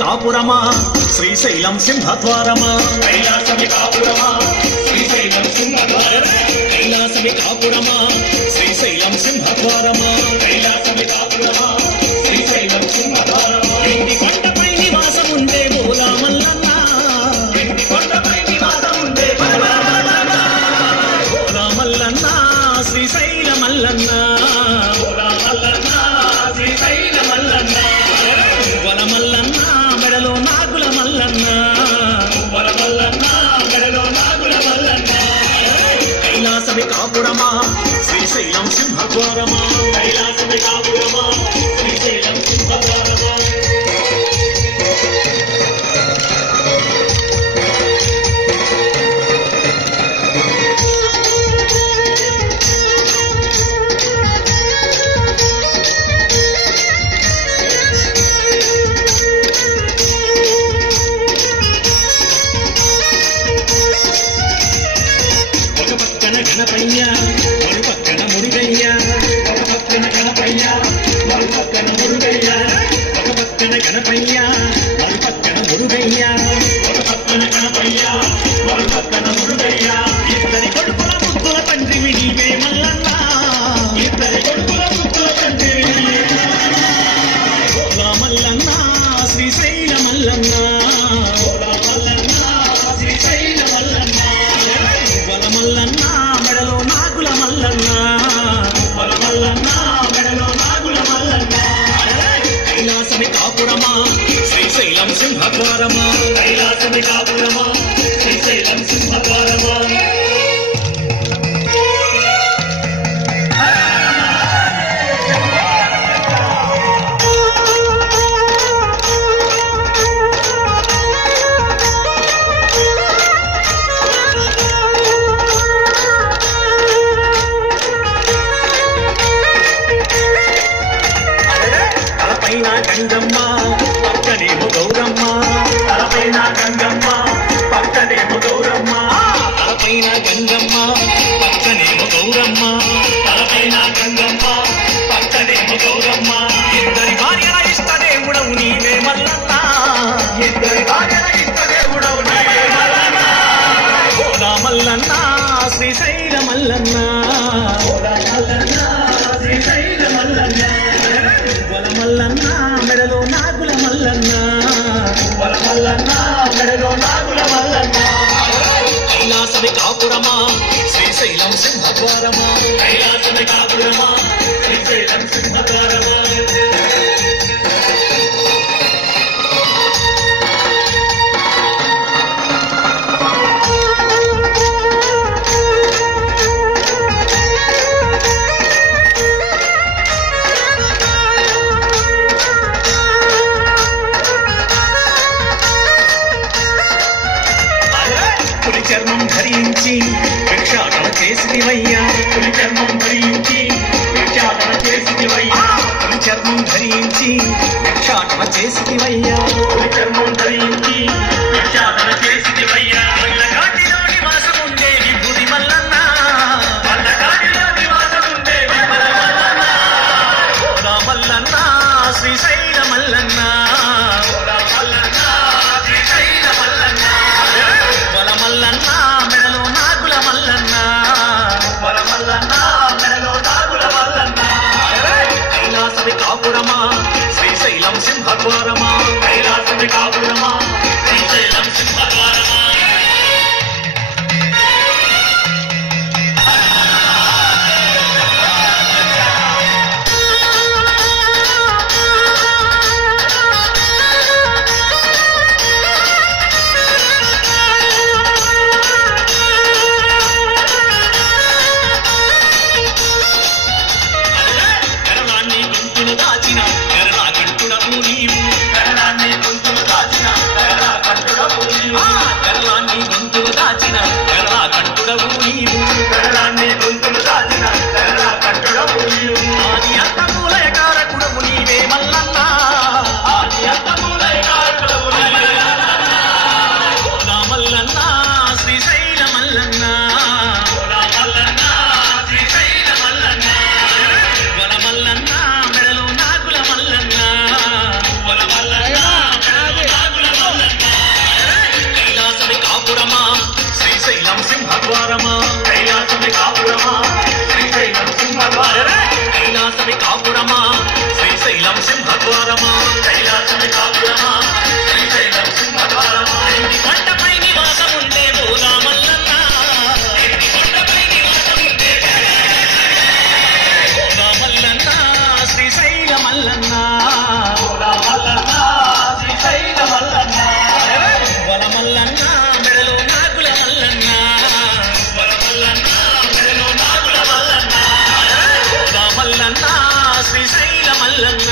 కాపురమా శ్రీశైలం సింహద్వారమా కైలాసమి కాపురమా శ్రీశైలం సింహద్వారమా కైలాసమి కాపురమా శ్రీశైలం సింహద్వారమా కైలాసమి కాపురమా శ్రీశైలం సింహద్వారమా ఇంటి కొండపై నివాసం ఉండే బోలా మల్లన్న ఇంటి కొండపై నివాసం ఉండే బోలా మల్లన్న శ్రీశైల మల్లన్న బోలా మల్లన్న శ్రీశైల మల్లన్న వల మల్లన్న మెడలో నాగుల మల్లన్న వల మల్లన్న మెడలో నాగుల మల్లన్న కైలాసమి కాపురమా శ్రీశైలం సింహద్వారమా కైలాసమి కాపురమా శ్రీశైలం సింహద్వారమా గణపయ్య మరు పక్కన మురుగయ్య ఒక పక్కన గణపయ్య మరో పక్కన మురుగయ్య ఒక పక్కన గణపయ్య మరు పక్కన మురుగయ్య ఒక పక్కన గణపయ్య మరో పక్కన మురుగయ్య ఇద్దరి కొడుకుల ముద్దుల తండ్రివి నీవే మల్లన్న ఇద్దరి కొడుకుల ముద్దుల తండ్రి బోలా మల్లన్న శ్రీశైల మల్లన్న బోలా మల్లన్న శ్రీశైల మల్లన్న వల మల్లన్న మెడలో నాగుల మల్లన్న వల మల్లన్న మెడలో నాగుల మల్లన్న కైలాసమి కాపురమా శ్రీశైలం సింహద్వారమా కైలాసమి కాపురమా శ్రీశైలం సింహద్వారమా తలపైన గంగమ్మ పక్కనేమో గౌరమ్మ తలపైన గంగమ్మ పక్కనేమో గౌరమ్మ తలపైన గంగమ్మ పక్కనేమో గౌరమ్మ తలపైన గంగమ్మ పక్కనేమో గౌరమ్మ ఇద్దరి భార్యల ఇష్ట దేవుడవు నీవే మల్లన్న ఇద్దరి భార్యల ఇష్ట దేవుడవు నీవే మల్లన్న బోలా మల్లన్న శ్రీశైల మల్లన్న బోలా మల్లన్న శ్రీశైల మల్లన్న వల మల్లన్న మెడలో నాగుల మల్లన్న వల మల్లన్న మెడలో నాగుల మల్లన్న కైలాసమి కాపురమా శ్రీశైలం సింహద్వారమా కైలాసమి కాపురమా శ్రీశైలం సింహద్వారమా పులి చర్మం ధరించి భిక్షాటన చేసివయ్యా పులి చర్మం ధరించి భిక్షాటన చేసివయ్యా పులి చర్మం ధరించి భిక్షాటన చేసివయ్యా పులి చర్మం ధరించి భిక్షాటన చేసివయ్యా వల్లకాటిలో నివాసం ఉండే విభూతి మల్లన్న వల్లకాటిలో నివాసం ఉండే విమల మల్లన్న బోలా మల్లన్న శ్రీశైల మల్లన్న బోలా మల్లన్న శ్రీశైల మల్లన్న వల మల్లన్న మెడలో నాగుల మల్లన్న వల మల్లన్న మెడలో నాగుల మల్లన్న కైలాసమి కాపురమా శ్రీశైలం సింహద్వారమా కైలాసమి కాపురమా శ్రీశైలం సింహద్వారమా కరణాన్ని గొంతును దాచిన కరణాకంఠ సింహద్వారమా కైలాసమి కాపురమా శ్రీశైలం సింహద్వారమా కొండపై నివాసముండే బోలా మల్లన్న కొండపై నివాసముండే బోలా మల్లన్న శ్రీశైల మల్లన్న బోలా మల్లన్న శ్రీశైల మల్లన్న వల మల్లన్న మెడలో నాగుల మల్లన్న వల మల్లన్న మెడలో నాగుల మల్లన్న బోలా మల్లన్న శ్రీశైల మల్లన్న